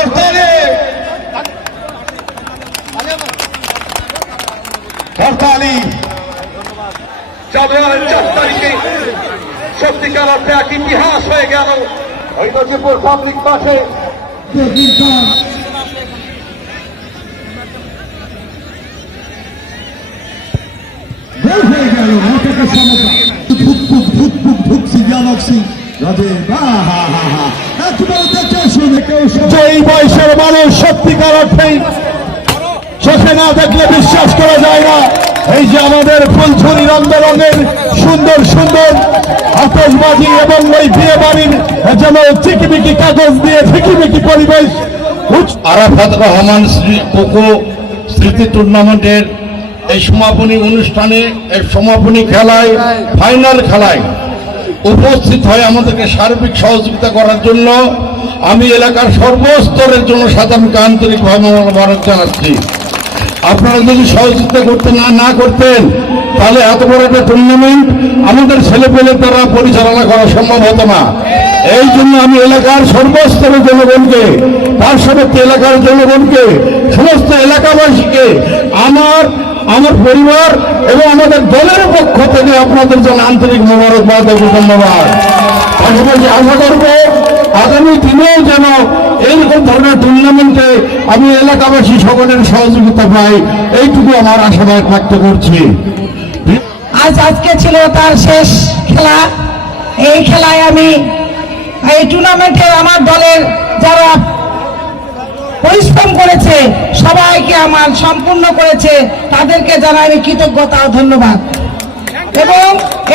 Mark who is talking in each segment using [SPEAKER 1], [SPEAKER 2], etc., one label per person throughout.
[SPEAKER 1] করতালি করতালি জানুয়ারির চার তারিখে সত্যিকার অর্থে এক ইতিহাস হয়ে গেল ওই পাবলিক
[SPEAKER 2] হয়ে ধুকপুক ধুকছি
[SPEAKER 3] এই বয়সের মানুষ সত্যিকার অর্থেই চোখে না দেখলে বিশ্বাস করা যায় না। এই যে আমাদের ফুলছড়ি সুন্দর সুন্দর আতসবাজি এবং ওই বিয়ে বাড়ির যেন চিকিমিকি কাগজ দিয়ে ঝিকিমিকি পরিবেশ।
[SPEAKER 4] আরাফাত রহমান কোকো স্মৃতি টুর্নামেন্টের এই সমাপনী অনুষ্ঠানে সমাপনী খেলায় ফাইনাল খেলায় উপস্থিত হয়ে আমাদেরকে সার্বিক সহযোগিতা করার জন্য আমি এলাকার সর্বস্তরের জন্য সাধারণকে আন্তরিকভাবে মোবারক জানাচ্ছি। আপনারা যদি সহযোগিতা করতে না না করতেন, তাহলে এত বড় একটা টুর্নামেন্ট আমাদের ছেলেপেলে দ্বারা পরিচালনা করা সম্ভব হতো না। এই জন্য আমি এলাকার সর্বস্তরের জনগণকে, পার্শ্ববর্তী এলাকার জনগণকে, সমস্ত এলাকাবাসীকে, আমার আমার পরিবার এবং আমাদের দলের পক্ষ থেকে আপনাদের জন্য আন্তরিক মোবারকবাদ এবং ধন্যবাদ। পাশাপাশি আশা করব, আগামী দিনেও যেন এইরকম ধরনের টুর্নামেন্টে আমি এলাকাবাসী সকলের সহযোগিতা পাই, এইটুকু আমার আশাবাদ ব্যক্ত করছি।
[SPEAKER 5] আজ আজকে ছিল তার শেষ খেলা। এই খেলায় আমি এই টুর্নামেন্টে আমার দলের যারা পরিশ্রম করেছে, সবাইকে আমার সম্পূর্ণ করেছে, তাদেরকে জানাই আমি কৃতজ্ঞতা ধন্যবাদ। এবং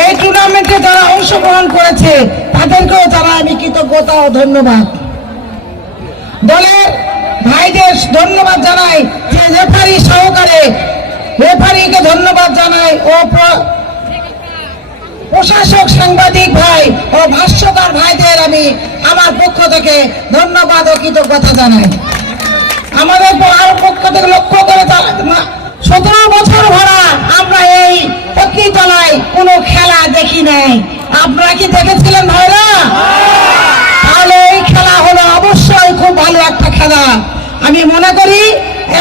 [SPEAKER 5] এই টুর্নামেন্টে যারা অংশগ্রহণ করেছে, তাদেরকেও জানাই আমি কৃতজ্ঞতা ও ধন্যবাদ। দলের ভাইদের ধন্যবাদ জানাই, যে রেফারি সহকারে রেফারিকে ধন্যবাদ জানাই, ও প্রশাসক সাংবাদিক ভাই ও ভাষ্যকার ভাইদের আমি আমার পক্ষ থেকে ধন্যবাদ ও কৃতজ্ঞতা জানাই। আমাদের আর পক্ষ থেকে লক্ষ্য করে সতেরো বছর ভরা আমরা এই পত্নীতলায় কোনো খেলা দেখি নাই। আপনারা কি দেখেছিলেন ভাইরা? তাহলে এই খেলা হলো অবশ্যই খুব ভালো একটা খেলা। আমি মনে করি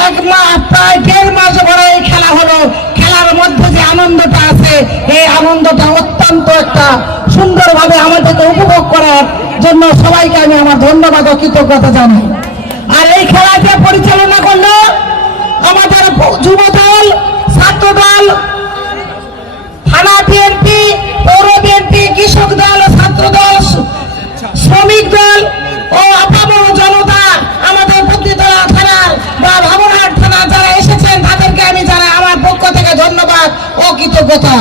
[SPEAKER 5] এক মাস প্রায় দেড় মাস ভরে এই খেলা হলো। খেলার মধ্যে যে আনন্দটা আছে, এই আনন্দটা অত্যন্ত একটা সুন্দরভাবে আমাদেরকে উপভোগ করার জন্য সবাইকে আমি আমার ধন্যবাদ ও কৃতজ্ঞতা জানাই। আর এই খেলাকে পরিচালনা করল আমাদের যুব দল ছাত্র দল থানা বিএনপি, পৌর বিএনপি, কৃষক দল ছাত্র দল শ্রমিক দল ও আপামর জনতা আমাদের পত্নীতলা থানার বা ভাবনহাট থানা যারা এসেছেন তাদেরকে আমি জানাই আমার পক্ষ থেকে ধন্যবাদ ও কৃতজ্ঞতা।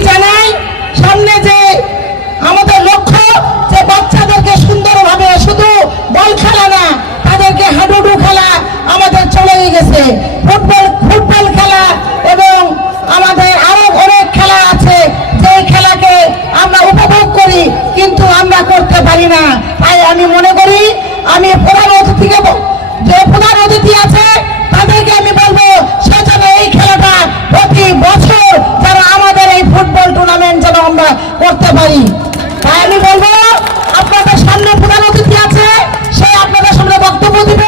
[SPEAKER 5] জানাই সামনে যে আমাদের লক্ষ্য যে বাচ্চাদেরকে সুন্দরভাবে শুধু বল খেলা না তাদেরকে হাডুডু খেলা আমাদের চলেই গেছে ফুটবল ফুটবল খেলা এবং আমাদের আরও অনেক খেলা আছে যে খেলাকে আমরা উপভোগ করি কিন্তু আমরা করতে পারি না তাই আমি মনে করি আমি প্রধান অতিথিকে ব- যে প্রধান অতিথি আছে তাদেরকে আমি বলব সেজন্য এই খেলাটা প্রতি বছর যেন আমাদের এই ফুটবল টুর্নামেন্ট যেন আমরা করতে পারি তাই আমি বলব